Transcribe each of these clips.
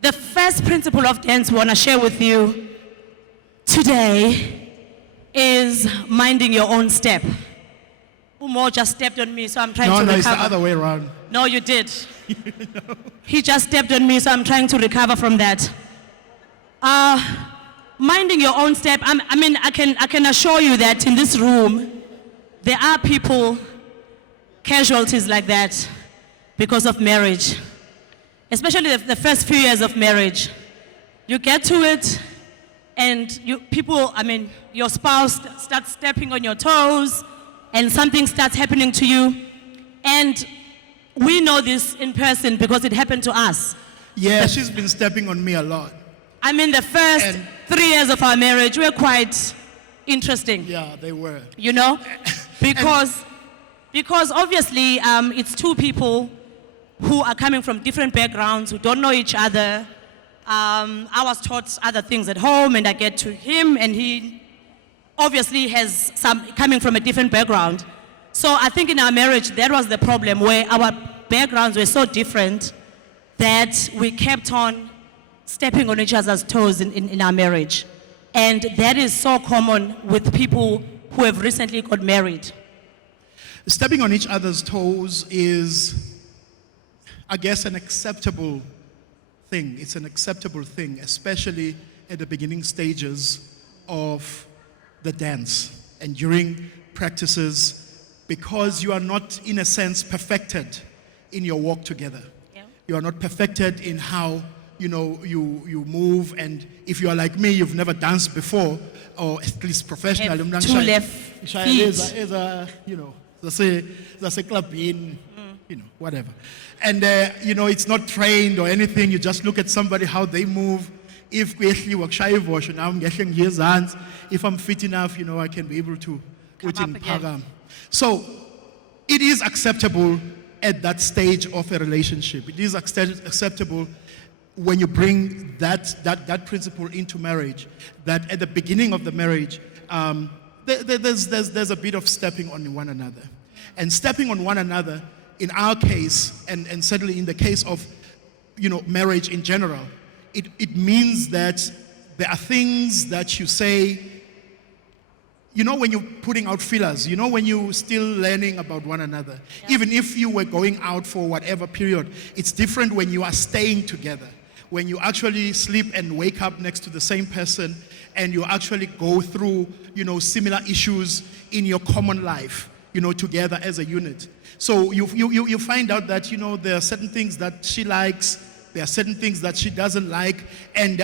The first principle of dance we want to share with you today is minding your own step. Umo just stepped on me, so I'm trying to recover. No, it's the other way around. No, you did. He just stepped on me, so I'm trying to recover from that. Minding your own step. I can assure you that in this room, there are people, casualties like that, because of marriage. Especially the first few years of marriage. You get to it, and your spouse starts stepping on your toes, and something starts happening to you. And we know this in person because it happened to us. Yeah, she's been stepping on me a lot. The first 3 years of our marriage were quite interesting. Yeah, they were. You know? Because obviously it's two people who are coming from different backgrounds, who don't know each other. I was taught other things at home, and I get to him, and he obviously has some coming from a different background. So I think in our marriage, that was the problem, where our backgrounds were so different that we kept on stepping on each other's toes in our marriage. And that is so common with people who have recently got married. Stepping on each other's toes is, I guess, an acceptable thing. It's an acceptable thing, especially at the beginning stages of the dance and during practices, because you are not, in a sense, perfected in your walk together. Yeah. You are not perfected in how you move, and if you are like me, you've never danced before, or at least professionally. Have two left feet. That's a club in, whatever. And, it's not trained or anything. You just look at somebody, how they move. If I'm fit enough, I can be able to Come up again. So it is acceptable at that stage of a relationship. It is acceptable when you bring that principle into marriage, that at the beginning of the marriage, there's a bit of stepping on one another. And stepping on one another, in our case, and certainly in the case of marriage in general, it means that there are things that you say, when you're putting out fillers, when you're still learning about one another. Yeah. Even if you were going out for whatever period, it's different when you are staying together. When you actually sleep and wake up next to the same person, and you actually go through, similar issues in your common life, together as a unit. So you find out that, there are certain things that she likes, there are certain things that she doesn't like, and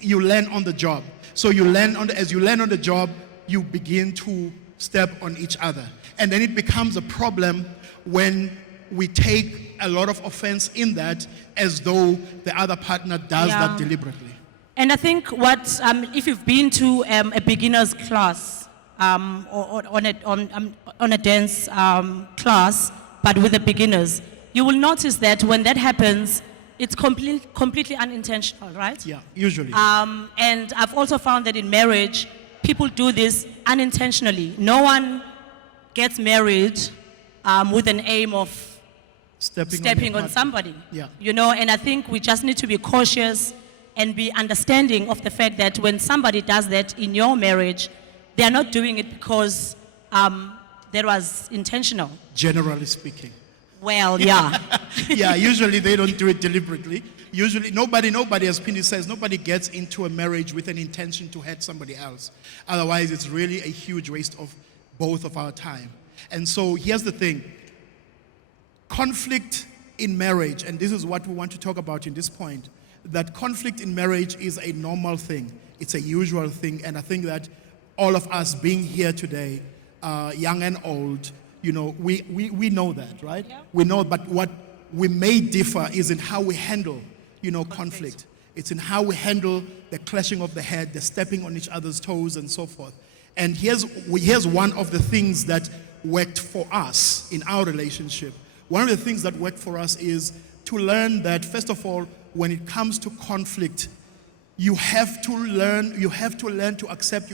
you learn on the job. So as you learn on the job, you begin to step on each other. And then it becomes a problem when we take a lot of offense in that, as though the other partner does that deliberately. And I think if you've been to a beginner's class or on a dance class, but with the beginners, you will notice that when that happens, it's completely unintentional, right? Yeah, usually. And I've also found that in marriage, people do this unintentionally. No one gets married with an aim of stepping on somebody. Yeah. And I think we just need to be cautious and be understanding of the fact that when somebody does that in your marriage, they are not doing it because that was intentional. Generally speaking. Well, yeah. Yeah, usually they don't do it deliberately. Usually, nobody, as Pindi says, nobody gets into a marriage with an intention to hurt somebody else. Otherwise, it's really a huge waste of both of our time. And so here's the thing. Conflict in marriage, and this is what we want to talk about in this point, that conflict in marriage is a normal thing. It's a usual thing, and I think that all of us being here today, young and old, we know that, right? Yeah. We know, but what we may differ is in how we handle, conflict. It's in how we handle the clashing of the head, the stepping on each other's toes, and so forth. And here's one of the things that worked for us in our relationship. One of the things that worked for us is to learn that, first of all, when it comes to conflict, you have to learn to accept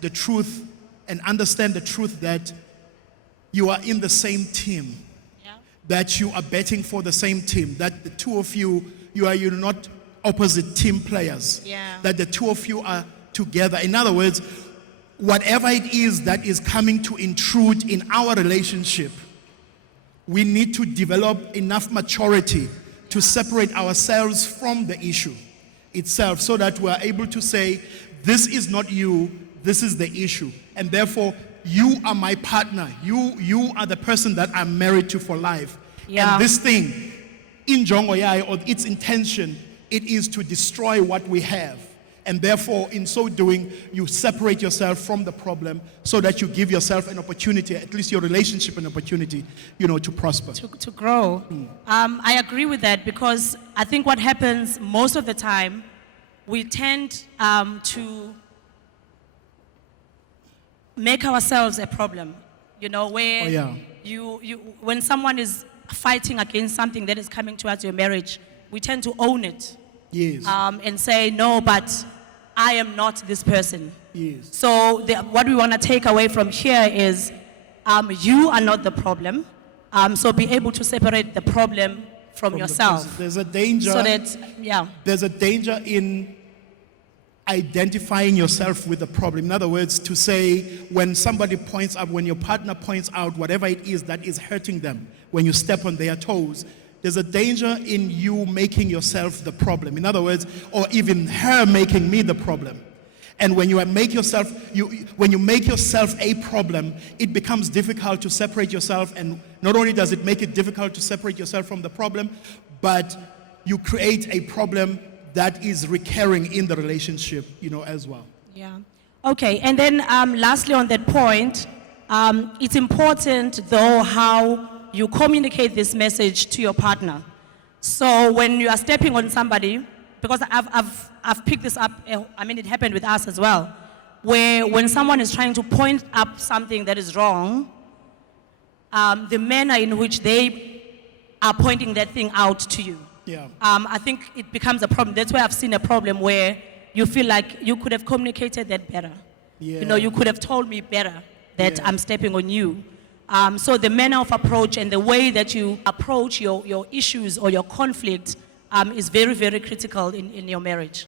the truth and understand the truth that you are in the same team. Yeah. that you are betting for the same team, that the two of you, you're not opposite team players, Yeah. that the two of you are together. In other words, whatever it is that is coming to intrude in our relationship, we need to develop enough maturity to separate ourselves from the issue itself so that we are able to say, this is not you, this is the issue. And therefore, you are my partner. You are the person that I'm married to for life. Yeah. And this thing, in Jongo Yai, or its intention, it is to destroy what we have. And therefore, in so doing, you separate yourself from the problem so that you give yourself an opportunity, at least your relationship an opportunity, to prosper. To grow. I agree with that because I think what happens most of the time, we tend to make ourselves a problem, where Oh, yeah. you when someone is fighting against something that is coming towards your marriage, we tend to own it Yes. and say, no, but I am not this person. Yes. So what we want to take away from here is you are not the problem. So be able to separate the problem from From the yourself. person. There's a danger. So that, yeah. There's a danger in identifying yourself with the problem. In other words, to say when somebody points out, when your partner points out whatever it is that is hurting them, when you step on their toes, there's a danger in you making yourself the problem. In other words, or even her making me the problem. And when you make yourself, when you make yourself a problem, it becomes difficult to separate yourself. And not only does it make it difficult to separate yourself from the problem, but you create a problem that is recurring in the relationship, as well. Yeah. Okay, and then lastly on that point, it's important though how you communicate this message to your partner. So when you are stepping on somebody, because I've picked this up, it happened with us as well, where when someone is trying to point up something that is wrong, the manner in which they are pointing that thing out to you. Yeah. I think it becomes a problem. That's where I've seen a problem where you feel like you could have communicated that better. Yeah. You could have told me better that Yeah. I'm stepping on you. So the manner of approach and the way that you approach your issues or your conflict is very, very critical in your marriage.